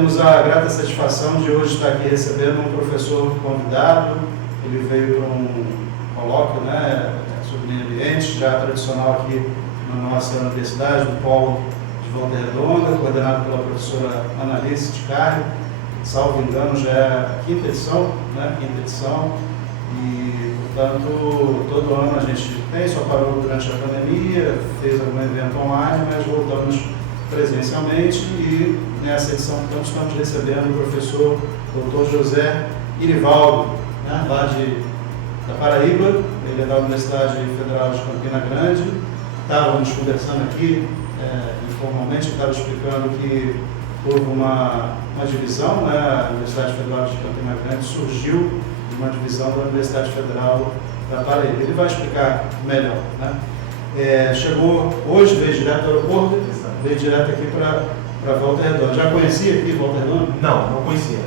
temos a grata satisfação de hoje estar aqui recebendo um professor convidado. Ele veio para um colóquio, né, sobre meio ambiente, já tradicional aqui na nossa universidade, no Polo de Volta Redonda, coordenado pela professora Analice de Carli. Salvo engano, já é a quinta edição, e, portanto, todo ano a gente tem, só parou durante a pandemia, fez algum evento online, mas voltamos presencialmente e nessa edição então, estamos recebendo o professor Dr. José Irivaldo, né, lá da Paraíba. Ele é da Universidade Federal de Campina Grande. Estávamos conversando aqui informalmente, estava explicando que houve uma divisão, né, a Universidade Federal de Campina Grande surgiu de uma divisão da Universidade Federal da Paraíba. Ele vai explicar melhor, né? Chegou hoje, veio direto do aeroporto, veio direto aqui para Volta Redonda. Já conhecia aqui Volta Redonda? Não conhecia.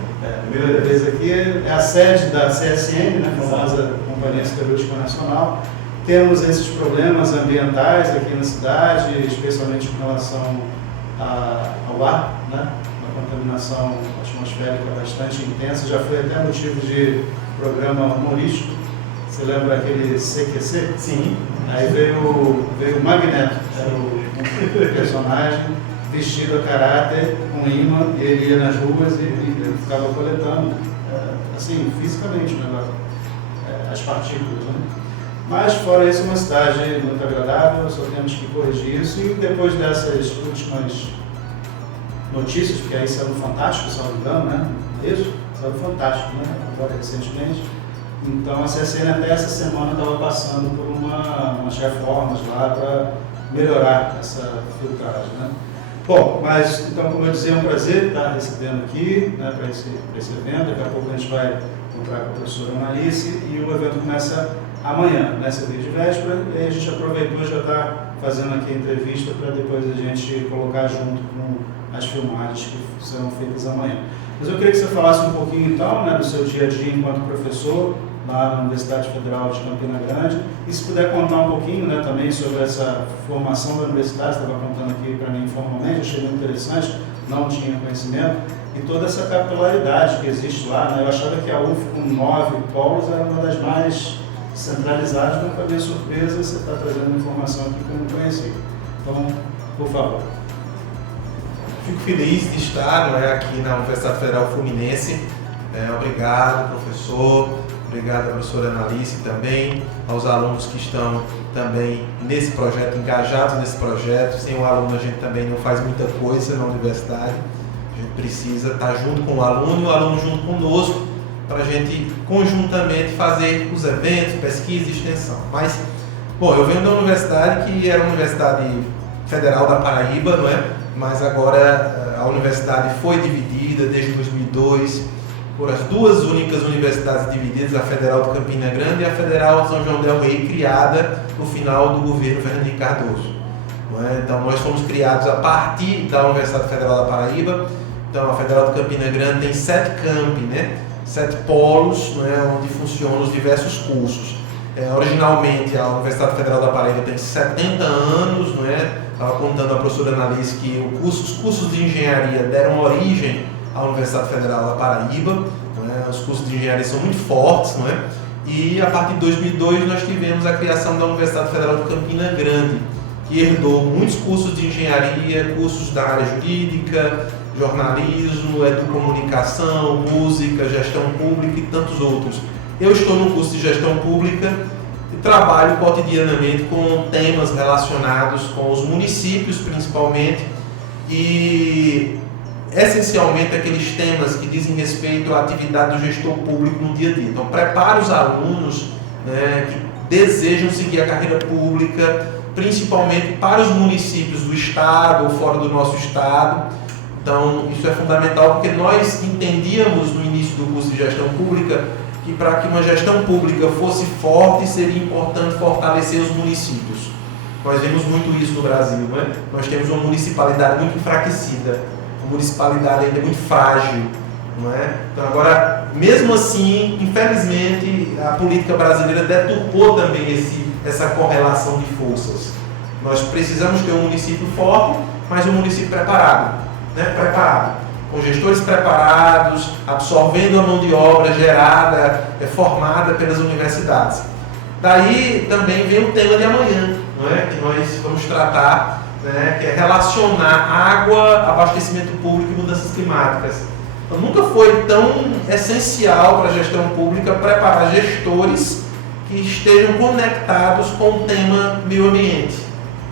Primeira vez aqui, é a sede da CSN, né, a famosa Companhia Siderúrgica Nacional. Temos esses problemas ambientais aqui na cidade, especialmente com relação ao ar, né, uma contaminação atmosférica bastante intensa. Já foi até motivo de programa humorístico. Você lembra aquele CQC? Sim. Aí veio o Magneto, era o personagem, vestido a caráter, com imã, e ele ia nas ruas e ficava coletando, assim, fisicamente, né, as partículas, né? Mas, fora isso, uma cidade muito agradável, só temos que corrigir isso. E depois dessas últimas notícias, porque aí saiu no Fantástico, se não me engano, né? Isso? Saiu no Fantástico, né? Agora, recentemente. Então, a CSN até essa semana estava passando por umas reformas lá para melhorar essa filtragem, né? Bom, mas, então, como eu dizia, é um prazer estar recebendo aqui, né, para esse evento. Daqui a pouco a gente vai encontrar com a professora Analice e o evento começa amanhã, nessa dia de véspera, e a gente aproveitou e já está fazendo aqui a entrevista para depois a gente colocar junto com as filmagens que serão feitas amanhã. Mas eu queria que você falasse um pouquinho, então, né, do seu dia a dia enquanto professor lá na Universidade Federal de Campina Grande, e se puder contar um pouquinho, né, também sobre essa formação da universidade. Você estava contando aqui para mim informalmente, achei muito interessante, não tinha conhecimento, e toda essa capilaridade que existe lá, né? Eu achava que a UF com 9 polos era uma das mais centralizadas, mas para minha surpresa você está trazendo informação aqui que eu não conhecia. Então, por favor. Fico feliz de estar, aqui na Universidade Federal Fluminense. Obrigado, professor. Obrigado, professora Analice, também, aos alunos que estão também nesse projeto, engajados nesse projeto. Sem o aluno, a gente também não faz muita coisa na universidade. A gente precisa estar junto com o aluno e o aluno junto conosco, para a gente conjuntamente fazer os eventos, pesquisa e extensão. Mas, bom, eu venho da universidade que era a Universidade Federal da Paraíba, não é? Mas agora a universidade foi dividida desde 2002 por as duas únicas universidades divididas, a Federal de Campina Grande e a Federal de São João del Rei, criada no final do governo Fernando Henrique Cardoso. Não é? Então nós fomos criados a partir da Universidade Federal da Paraíba. Então a Federal de Campina Grande tem 7 campi, né? 7 polos, né, onde funcionam os diversos cursos. Originalmente a Universidade Federal da Paraíba tem 70 anos, não é? Estava contando a professora Analice que os cursos de engenharia deram origem à Universidade Federal da Paraíba, não é? Os cursos de engenharia são muito fortes, não é? E a partir de 2002 nós tivemos a criação da Universidade Federal de Campina Grande, que herdou muitos cursos de engenharia, cursos da área jurídica, jornalismo, educomunicação, música, gestão pública e tantos outros. Eu estou no curso de gestão pública e trabalho cotidianamente com temas relacionados com os municípios, principalmente, e essencialmente aqueles temas que dizem respeito à atividade do gestor público no dia a dia. Então, preparo os alunos, né, que desejam seguir a carreira pública, principalmente para os municípios do estado ou fora do nosso estado. Então, isso é fundamental porque nós entendíamos no início do curso de gestão pública que para que uma gestão pública fosse forte, seria importante fortalecer os municípios. Nós vemos muito isso no Brasil, não é? Nós temos uma municipalidade muito enfraquecida, uma municipalidade ainda muito frágil, não é? Então, agora, mesmo assim, infelizmente, a política brasileira deturpou também essa correlação de forças. Nós precisamos ter um município forte, mas um município preparado, né? Preparado. com gestores preparados, absorvendo a mão de obra gerada, formada pelas universidades. Daí também vem o tema de amanhã, não é? Que nós vamos tratar, né? Que é relacionar água, abastecimento público e mudanças climáticas. Então, nunca foi tão essencial para a gestão pública preparar gestores que estejam conectados com o tema meio ambiente,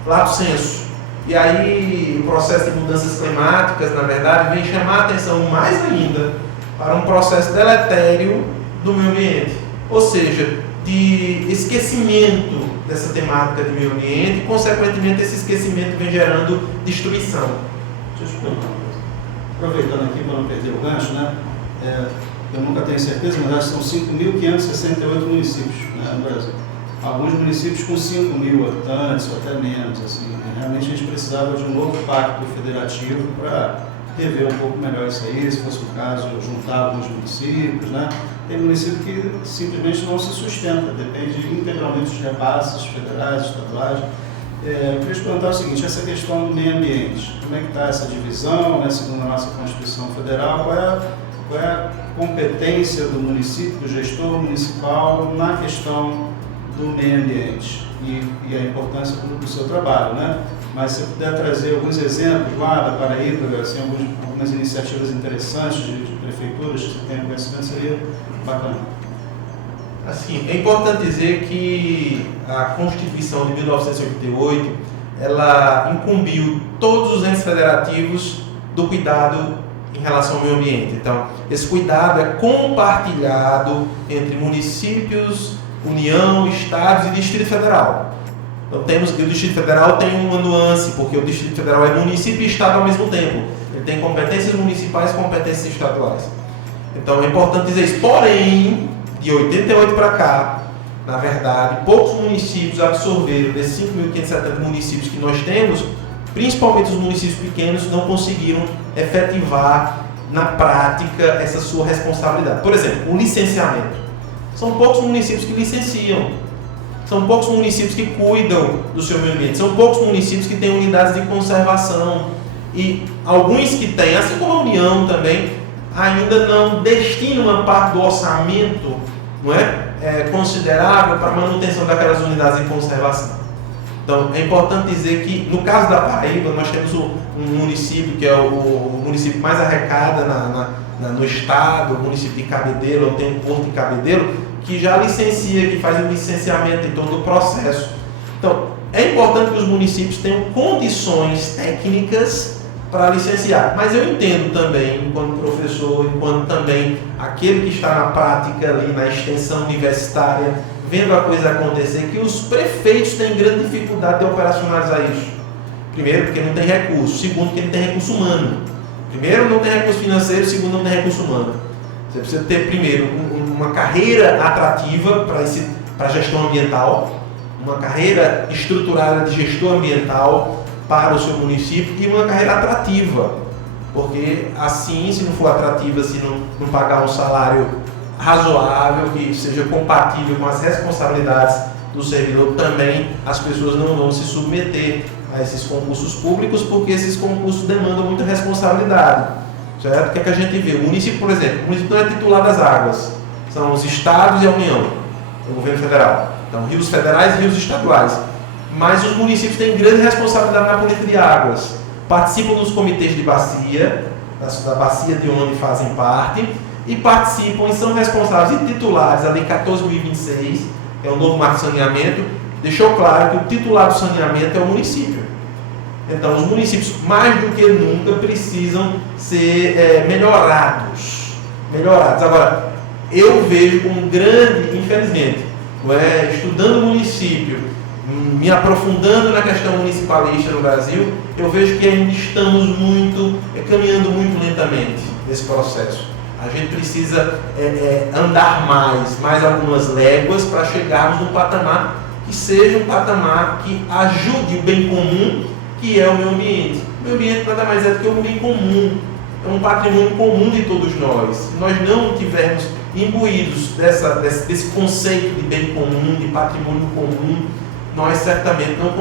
lato sensu. E aí o processo de mudanças climáticas, na verdade, vem chamar a atenção mais ainda para um processo deletério do meio ambiente. Ou seja, de esquecimento dessa temática de meio ambiente e, consequentemente, esse esquecimento vem gerando destruição. Deixa eu te perguntar uma coisa. Aproveitando aqui para não perder o gancho, né? Eu nunca tenho certeza, mas acho que são 5.568 municípios, né, no Brasil. Alguns municípios com 5.000 habitantes ou até menos. Assim, realmente a gente precisava de um novo pacto federativo para rever um pouco melhor isso aí, se fosse o caso, juntar alguns municípios, né? Tem município que simplesmente não se sustenta, depende integralmente dos repasses federais, estaduais. Eu queria te perguntar o seguinte, essa questão do meio ambiente, como é que está essa divisão, né, segundo a nossa Constituição Federal, qual é a competência do município, do gestor municipal na questão do meio ambiente e a importância do seu trabalho, né? Mas se puder trazer alguns exemplos lá da Paraíba, assim, algumas iniciativas interessantes de prefeituras que você tem conhecimento, seria bacana. Assim, é importante dizer que a Constituição de 1988, ela incumbiu todos os entes federativos do cuidado em relação ao meio ambiente. Então, esse cuidado é compartilhado entre municípios, União, Estados e Distrito Federal. Então, temos que o Distrito Federal tem uma nuance, porque o Distrito Federal é município e Estado ao mesmo tempo. Ele tem competências municipais e competências estaduais. Então, é importante dizer isso. Porém, de 88 para cá, na verdade, poucos municípios absorveram desses 5.570 municípios que nós temos, principalmente os municípios pequenos, não conseguiram efetivar na prática essa sua responsabilidade. Por exemplo, o licenciamento. São poucos municípios que licenciam. São poucos municípios que cuidam do seu meio ambiente. São poucos municípios que têm unidades de conservação. E alguns que têm, assim como a União também, ainda não destinam uma parte do orçamento, não é, considerável para a manutenção daquelas unidades de conservação. Então, é importante dizer que, no caso da Paraíba, nós temos um município que é o município mais arrecada no estado, o município de Cabedelo, ou tem um porto de Cabedelo, que já licencia, que faz o licenciamento em todo o processo. Então, é importante que os municípios tenham condições técnicas para licenciar. Mas eu entendo também, enquanto professor, enquanto também aquele que está na prática ali, na extensão universitária, vendo a coisa acontecer, que os prefeitos têm grande dificuldade de operacionalizar isso. Primeiro, porque não tem recurso. Segundo, porque não tem recurso humano. Primeiro, não tem recurso financeiro. Segundo, não tem recurso humano. Você precisa ter, primeiro, uma carreira atrativa para a gestão ambiental, uma carreira estruturada de gestor ambiental para o seu município e uma carreira atrativa, porque assim, se não for atrativa, se não pagar um salário razoável, que seja compatível com as responsabilidades do servidor, também as pessoas não vão se submeter a esses concursos públicos, porque esses concursos demandam muita responsabilidade, certo? O que é que a gente vê? O município, por exemplo, o município não é titular das águas, são os estados e a União, o governo federal. Então, rios federais e rios estaduais. Mas os municípios têm grande responsabilidade na política de águas. Participam dos comitês de bacia, da bacia de onde fazem parte, e participam e são responsáveis e titulares. A Lei 14.026, que é o novo marco de saneamento, deixou claro que o titular do saneamento é o município. Então, os municípios, mais do que nunca, precisam ser melhorados. Agora, eu vejo com grande, infelizmente, estudando o município, me aprofundando na questão municipalista no Brasil, eu vejo que ainda estamos caminhando muito lentamente nesse processo. A gente precisa andar mais algumas léguas para chegarmos num patamar que seja um patamar que ajude o bem comum, que é o meio ambiente. O meio ambiente nada mais é do que um bem comum, é um patrimônio comum de todos nós. Se nós não tivermos imbuídos desse conceito de bem comum, de patrimônio comum, nós certamente não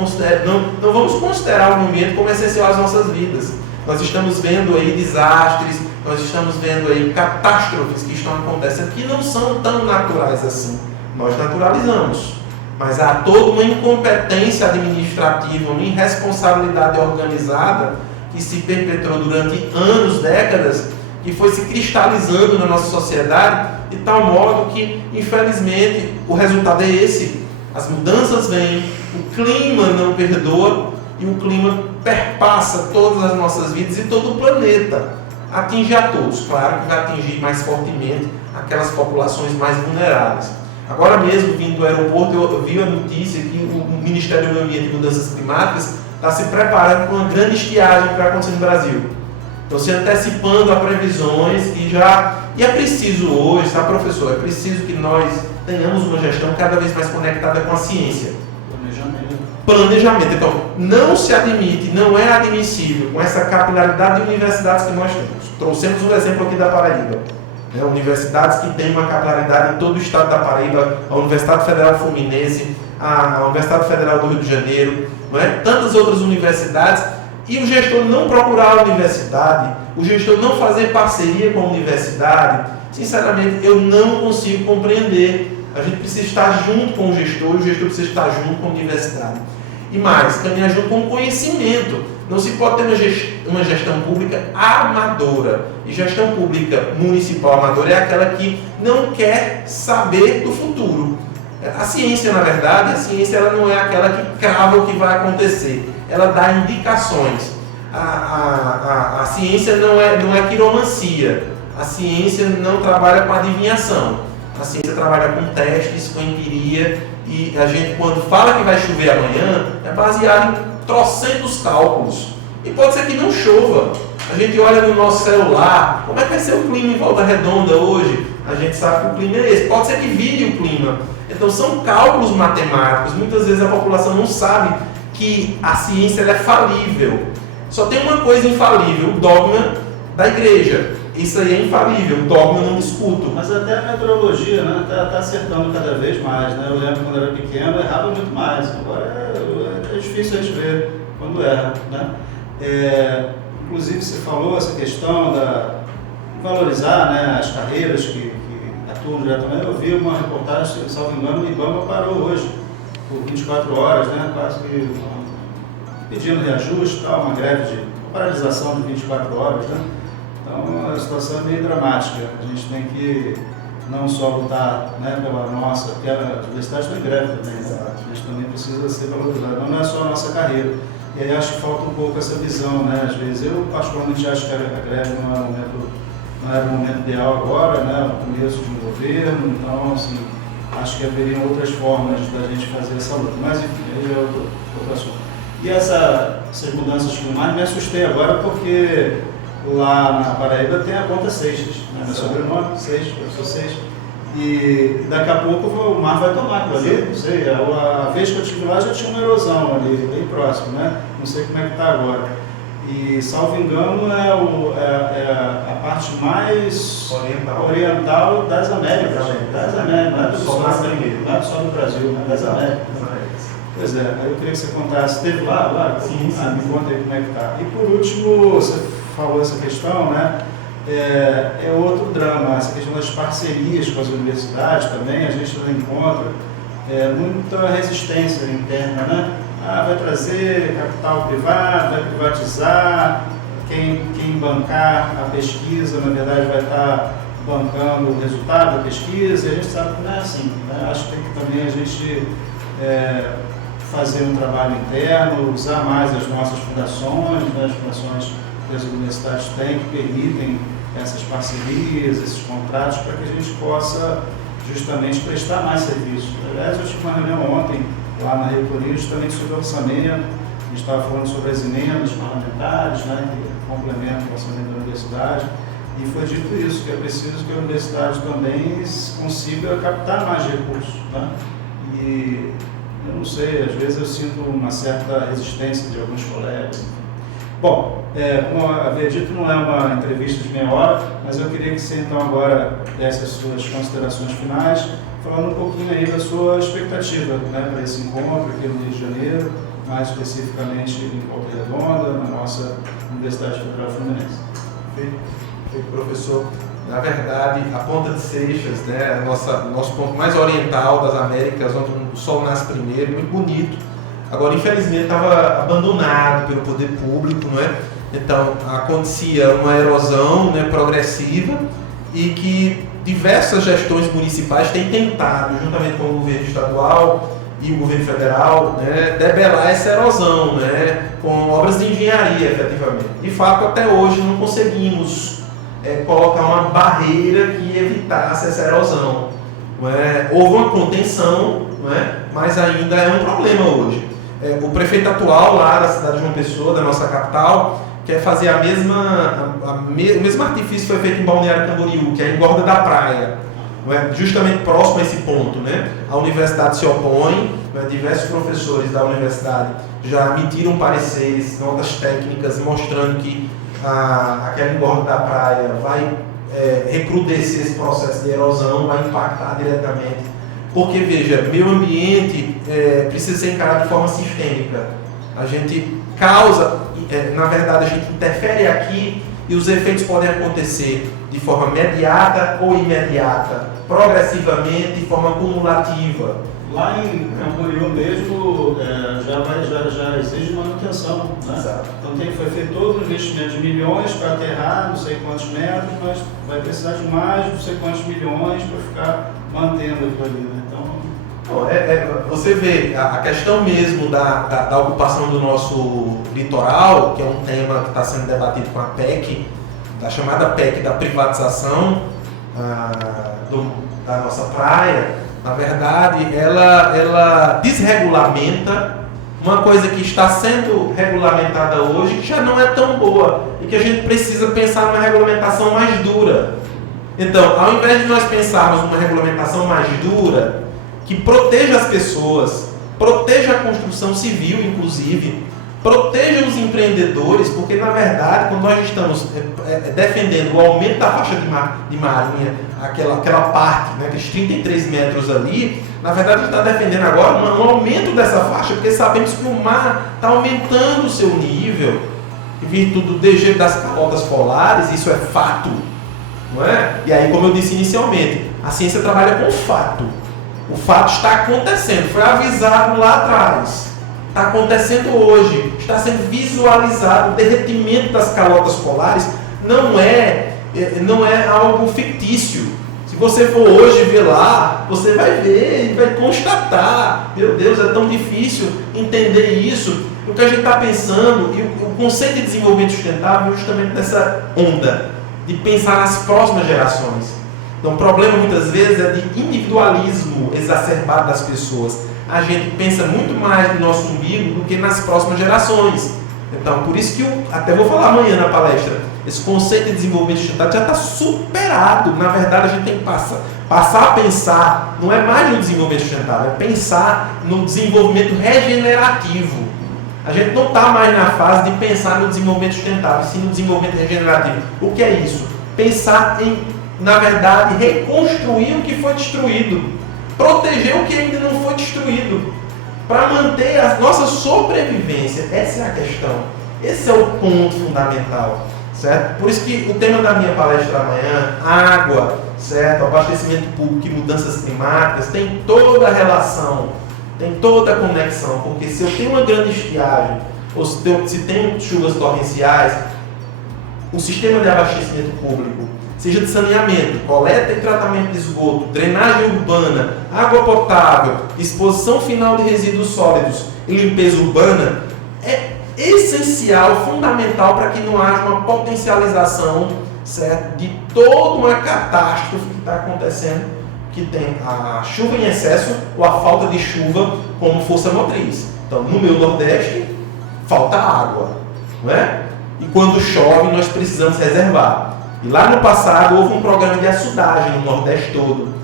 vamos considerar o meio ambiente como essencial às nossas vidas. Nós estamos vendo aí desastres, nós estamos vendo aí catástrofes que estão acontecendo que não são tão naturais assim. Nós naturalizamos, mas há toda uma incompetência administrativa, uma irresponsabilidade organizada que se perpetrou durante anos, décadas, que foi se cristalizando na nossa sociedade de tal modo que, infelizmente, o resultado é esse. As mudanças vêm, o clima não perdoa e o clima perpassa todas as nossas vidas e todo o planeta. Atinge a todos, claro que vai atingir mais fortemente aquelas populações mais vulneráveis. Agora mesmo, vindo do aeroporto, eu vi a notícia que o Ministério do Meio Ambiente e Mudanças Climáticas está se preparando para uma grande estiagem que vai acontecer no Brasil. Estão se antecipando a previsões e é preciso hoje, tá, professor? É preciso que nós tenhamos uma gestão cada vez mais conectada com a ciência. Planejamento. Então, não se admite, não é admissível com essa capilaridade de universidades que nós temos. Trouxemos um exemplo aqui da Paraíba. Universidades que têm uma capilaridade em todo o estado da Paraíba, a Universidade Federal Fluminense, a Universidade Federal do Rio de Janeiro, não é? Tantas outras universidades, e o gestor não procurar a universidade, o gestor não fazer parceria com a universidade, sinceramente, eu não consigo compreender. A gente precisa estar junto com o gestor precisa estar junto com a universidade. E mais, caminhar junto com o conhecimento. Não se pode ter uma gestão pública amadora. E gestão pública municipal amadora é aquela que não quer saber do futuro. A ciência, na verdade, ela não é aquela que crava o que vai acontecer. Ela dá indicações. A ciência não é quiromancia. A ciência não trabalha com adivinhação. A ciência trabalha com testes, com empiria, e a gente, quando fala que vai chover amanhã, é baseado em trocentos cálculos. E pode ser que não chova. A gente olha no nosso celular, como é que vai ser o clima em Volta Redonda hoje? A gente sabe que o clima é esse. Pode ser que vire o clima. Então são cálculos matemáticos. Muitas vezes a população não sabe que a ciência ela é falível. Só tem uma coisa infalível, o dogma da igreja. Isso aí é infalível, o dogma eu não discuto. Mas até a meteorologia, né, tá acertando cada vez mais, né? Eu lembro quando eu era pequeno, eu errava muito mais. Agora é difícil a gente ver quando erra, né? Inclusive você falou essa questão de valorizar, né, as carreiras que atuam diretamente. Eu vi uma reportagem, salvo engano, o IBAMA parou hoje, por 24 horas, né, quase que pedindo reajuste, uma greve uma paralisação de 24 horas, né? Então a situação é meio dramática. A gente tem que não só lutar, né, pela nossa, porque a universidade está em greve também, né? A gente também precisa ser valorizado. Não é só a nossa carreira. E aí acho que falta um pouco essa visão, né? Às vezes eu particularmente acho que a greve não era o momento ideal agora, né? O começo de um governo, então assim, acho que haveriam outras formas da gente fazer essa luta. Mas enfim, aí é outro assunto. E essas mudanças climáticas me assustei agora porque lá na Paraíba tem a Ponta Seixas, né? Meu sobrenome, Seixas, eu sou Seixas. E daqui a pouco o mar vai tomar aquilo ali, não sei, a vez que eu estive lá já tinha uma erosão ali, bem próximo, né? Não sei como é que está agora. E, salvo engano, é a parte mais oriental das Américas. Não é do sul do Brasil, né? Das Américas. Pois é, aí eu queria que você contasse, teve lá? Sim. Me conta aí como é que está. E por último, você falou essa questão, né? É outro drama, essa questão das parcerias com as universidades também, a gente não encontra muita resistência interna, né? Vai trazer capital privado, vai privatizar, quem bancar a pesquisa, na verdade, vai estar bancando o resultado da pesquisa, e a gente sabe que não é assim, né? Acho que tem que também a gente fazer um trabalho interno, usar mais as nossas fundações, né? As fundações que as universidades têm, que permitem essas parcerias, esses contratos, para que a gente possa justamente prestar mais serviços. Aliás, eu tive uma reunião ontem lá na reitoria justamente sobre orçamento, a gente estava falando sobre as emendas parlamentares, né, que complementam o orçamento da universidade, e foi dito isso, que é preciso que a universidade também consiga captar mais recursos, né? E eu não sei, às vezes eu sinto uma certa resistência de alguns colegas. Bom, como havia dito, não é uma entrevista de meia hora, mas eu queria que você então agora desse as suas considerações finais, falando um pouquinho aí da sua expectativa, né, para esse encontro aqui no Rio de Janeiro, mais especificamente em Volta Redonda, na nossa Universidade Federal Fluminense. Professor, na verdade, a Ponta de Seixas, né, nosso ponto mais oriental das Américas, onde o sol nasce primeiro, muito bonito. Agora, infelizmente, estava abandonado pelo poder público, não é? Então, acontecia uma erosão, né, progressiva, e que diversas gestões municipais têm tentado, juntamente com o governo estadual e o governo federal, né, debelar essa erosão, né, com obras de engenharia, efetivamente. De fato, até hoje não conseguimos colocar uma barreira que evitasse essa erosão. Não é? Houve uma contenção, não é? Mas ainda é um problema hoje. O prefeito atual lá da cidade de João Pessoa, da nossa capital, quer fazer o mesmo artifício que foi feito em Balneário Camboriú, que é a engorda da praia, não é? Justamente próximo a esse ponto, né? A universidade se opõe, não é? Diversos professores da universidade já emitiram pareceres, notas técnicas mostrando que aquela engorda da praia vai recrudescer esse processo de erosão, vai impactar diretamente. Porque, veja, meio ambiente precisa ser encarado de forma sistêmica. A gente causa, na verdade, a gente interfere aqui e os efeitos podem acontecer de forma imediata ou imediata, progressivamente, de forma cumulativa. Lá em Camboriú mesmo já exige manutenção, né? Exato. Então foi feito todo um investimento de milhões para aterrar não sei quantos metros, mas vai precisar de mais não sei quantos milhões para ficar mantendo aquilo ali, né? Então, você vê a questão mesmo da ocupação do nosso litoral, que é um tema que está sendo debatido com a PEC, da chamada PEC da privatização da nossa praia. Na verdade, ela desregulamenta uma coisa que está sendo regulamentada hoje, que já não é tão boa, e que a gente precisa pensar numa regulamentação mais dura. Então, ao invés de nós pensarmos numa regulamentação mais dura, que proteja as pessoas, proteja a construção civil, inclusive, proteja os empreendedores, porque, na verdade, quando nós estamos defendendo o aumento da faixa de marinha, aquela parte, né, aqueles 33 metros ali, na verdade, a gente está defendendo agora um aumento dessa faixa, porque sabemos que o mar está aumentando o seu nível, em virtude do degelo das calotas polares, isso é fato, não é? E aí, como eu disse inicialmente, a ciência trabalha com fato. O fato está acontecendo, foi avisado lá atrás. Está acontecendo hoje, está sendo visualizado. O derretimento das calotas polares não é algo fictício. Se você for hoje ver lá, você vai ver e vai constatar. Meu Deus, é tão difícil entender isso. O que a gente está pensando, e o conceito de desenvolvimento sustentável é justamente nessa onda, de pensar nas próximas gerações. Então o problema muitas vezes é de individualismo exacerbado das pessoas. A gente pensa muito mais no nosso umbigo do que nas próximas gerações. Então, por isso que até vou falar amanhã na palestra, esse conceito de desenvolvimento sustentável já está superado. Na verdade, a gente tem que passar a pensar, não é mais no desenvolvimento sustentável, é pensar no desenvolvimento regenerativo. A gente não está mais na fase de pensar no desenvolvimento sustentável, sim no desenvolvimento regenerativo. O que é isso? Pensar em, na verdade, reconstruir o que foi destruído. Proteger o que ainda não foi destruído, para manter a nossa sobrevivência. Essa é a questão, esse é o ponto fundamental, certo? Por isso que o tema da minha palestra amanhã, água, certo? Abastecimento público e mudanças climáticas, tem toda a relação, tem toda a conexão, porque se eu tenho uma grande estiagem, ou se tem chuvas torrenciais, o sistema de abastecimento público, seja de saneamento, coleta e tratamento de esgoto, drenagem urbana, água potável, disposição final de resíduos sólidos e limpeza urbana, é essencial, fundamental para que não haja uma potencialização, certo, de toda uma catástrofe que está acontecendo, que tem a chuva em excesso ou a falta de chuva como força motriz. Então, no meu Nordeste, falta água, não é? E quando chove, nós precisamos reservar. E lá no passado houve um programa de açudagem no Nordeste todo,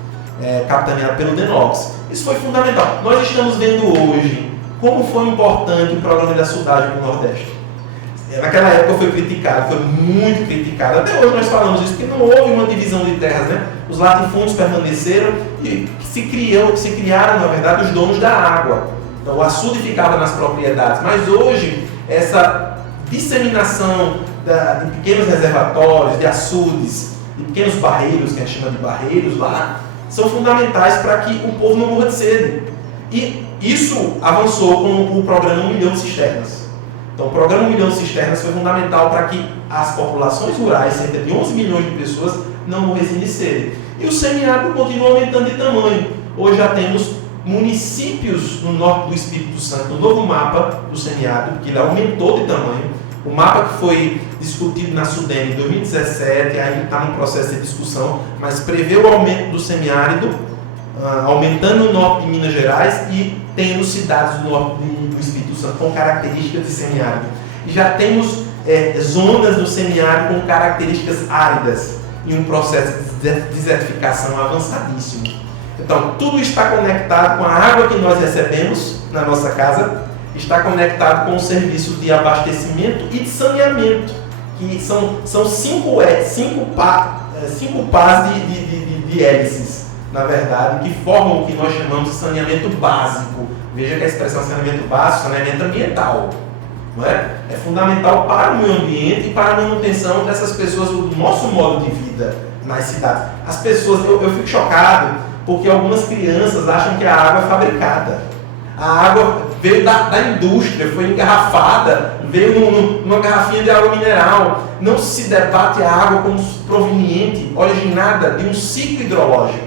capitaneado pelo DENOX. Isso foi fundamental. Nós estamos vendo hoje como foi importante o programa de açudagem no Nordeste. Naquela época foi criticado, foi muito criticado. Até hoje nós falamos isso, porque não houve uma divisão de terras, né? Os latifúndios permaneceram e se criaram, na verdade, os donos da água. Então o açude ficava nas propriedades. Mas hoje, essa disseminação de pequenos reservatórios, de açudes, de pequenos barreiros, que a gente chama de barreiros lá, são fundamentais para que o povo não morra de sede. E isso avançou com o programa 1 milhão de cisternas. Então, o programa 1 milhão de cisternas foi fundamental para que as populações rurais, cerca de 11 milhões de pessoas, não morressem de sede. E o semiárido continua aumentando de tamanho. Hoje já temos municípios no norte do Espírito Santo, o novo mapa do semiárido, que ele aumentou de tamanho. O mapa que foi discutido na SUDEM em 2017, ainda está no processo de discussão, mas prevê o aumento do semiárido, aumentando no norte de Minas Gerais e tendo cidades do norte do Espírito Santo com características de semiárido. E já temos zonas do semiárido com características áridas e um processo de desertificação avançadíssimo. Então, tudo está conectado com a água que nós recebemos na nossa casa, está conectado com o serviço de abastecimento e de saneamento, que são cinco pás de hélices, na verdade, que formam o que nós chamamos de saneamento básico. Veja que a expressão saneamento básico, saneamento ambiental, não é? É fundamental para o meio ambiente e para a manutenção dessas pessoas, do nosso modo de vida nas cidades. As pessoas, eu fico chocado, porque algumas crianças acham que a água é fabricada. A água veio da indústria, foi engarrafada, veio numa garrafinha de água mineral. Não se debate a água como proveniente, originada de um ciclo hidrológico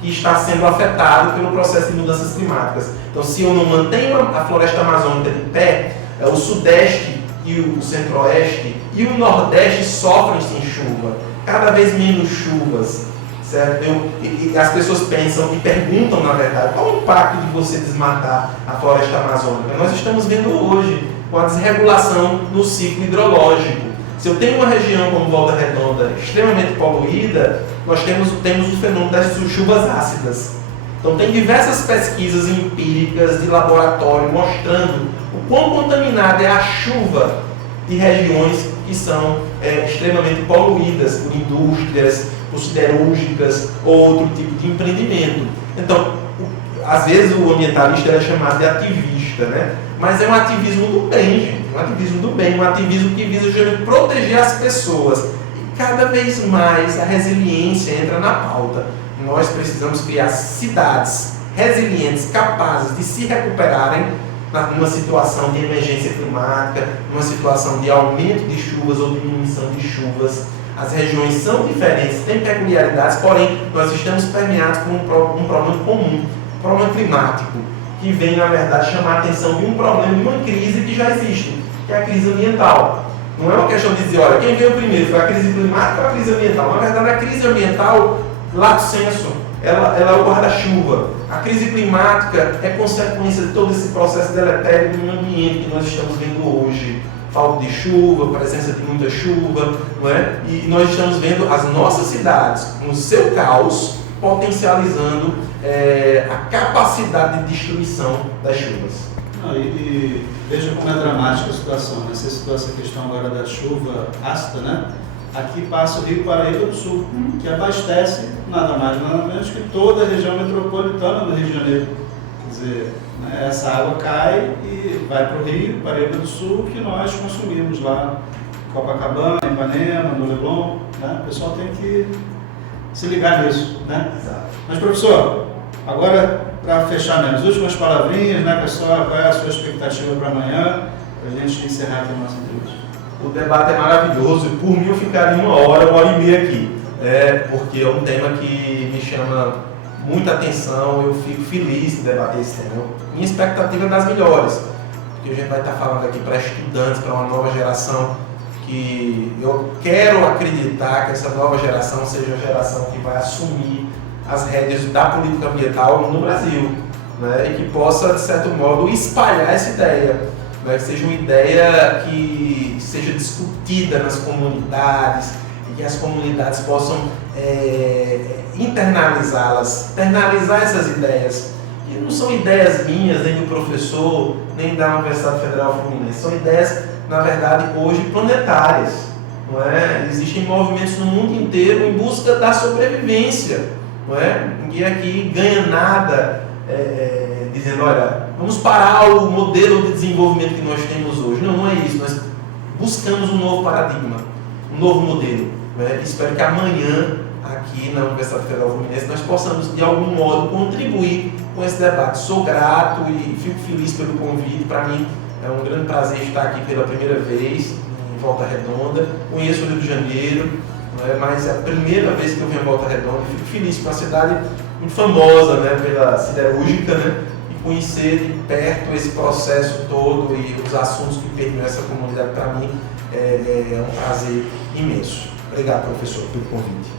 que está sendo afetado pelo processo de mudanças climáticas. Então, se eu não mantenho a floresta amazônica de pé, o sudeste e o centro-oeste e o nordeste sofrem sem chuva, cada vez menos chuvas. Certo? E as pessoas pensam e perguntam, na verdade, qual o impacto de você desmatar a floresta amazônica? Nós estamos vendo hoje com a desregulação no ciclo hidrológico. Se eu tenho uma região como Volta Redonda extremamente poluída, nós temos o fenômeno das chuvas ácidas. Então, tem diversas pesquisas empíricas de laboratório mostrando o quão contaminada é a chuva de regiões que são extremamente poluídas por indústrias, por siderúrgicas ou outro tipo de empreendimento. Então, às vezes o ambientalista é chamado de ativista, né? Mas é um ativismo do bem, gente. Um ativismo do bem, um ativismo que visa justamente proteger as pessoas. E cada vez mais a resiliência entra na pauta. Nós precisamos criar cidades resilientes, capazes de se recuperarem numa situação de emergência climática, numa situação de aumento de chuvas ou diminuição de chuvas. As regiões são diferentes, têm peculiaridades, porém nós estamos permeados por um problema comum, um problema climático, que vem, na verdade, chamar a atenção de um problema, de uma crise que já existe, que é a crise ambiental. Não é uma questão de dizer, olha, quem veio primeiro, foi a crise climática ou a crise ambiental? Na verdade, a crise ambiental, lato sensu, ela é o guarda-chuva. A crise climática é consequência de todo esse processo deletério do meio ambiente que nós estamos vendo hoje. Falta de chuva, presença de muita chuva, não é? E nós estamos vendo as nossas cidades, no seu caos, potencializando a capacidade de destruição das chuvas. E veja como é dramática a situação, né? Você citou essa questão agora da chuva ácida, né? Aqui passa o Rio Paraíba do Sul, que abastece nada mais nada menos que toda a região metropolitana do Rio de Janeiro. Quer dizer, né, essa água cai e vai para o Rio Paraíba do Sul, que nós consumimos lá em Copacabana, em Ipanema, no Leblon. Né? O pessoal tem que se ligar nisso. Né? Exato. Mas, professor, agora para fechar minhas últimas palavrinhas, né, pessoal, qual é a sua expectativa para amanhã, para a gente encerrar aqui a nossa entrevista? O debate é maravilhoso e por mim eu ficaria 1 hora e meia aqui, porque é um tema que me chama muita atenção, eu fico feliz de debater esse tema. Minha expectativa é das melhores, porque a gente vai estar falando aqui para estudantes, para uma nova geração, que eu quero acreditar que essa nova geração seja a geração que vai assumir as rédeas da política ambiental no Brasil, né, e que possa, de certo modo, espalhar essa ideia, né, que seja uma ideia que seja discutida nas comunidades e que as comunidades possam internalizá-las, internalizar essas ideias, que não são ideias minhas, nem do professor, nem da Universidade Federal Fluminense, são ideias, na verdade, hoje planetárias. Não é? Existem movimentos no mundo inteiro em busca da sobrevivência. Não é? Ninguém aqui ganha nada dizendo, olha, vamos parar o modelo de desenvolvimento que nós temos hoje. Não, não é isso. Nós buscamos um novo paradigma, um novo modelo. Né? Espero que amanhã, aqui na Universidade Federal Fluminense, nós possamos, de algum modo, contribuir com esse debate. Sou grato e fico feliz pelo convite. Para mim, é um grande prazer estar aqui pela primeira vez em Volta Redonda. Conheço o Rio de Janeiro, né? Mas é a primeira vez que eu venho em Volta Redonda e fico feliz com a cidade muito famosa, né? Pela siderúrgica, né? E conhecer de perto esse processo todo e os assuntos que permeiam essa comunidade, para mim, é um prazer imenso. Obrigado, professor, pelo convite.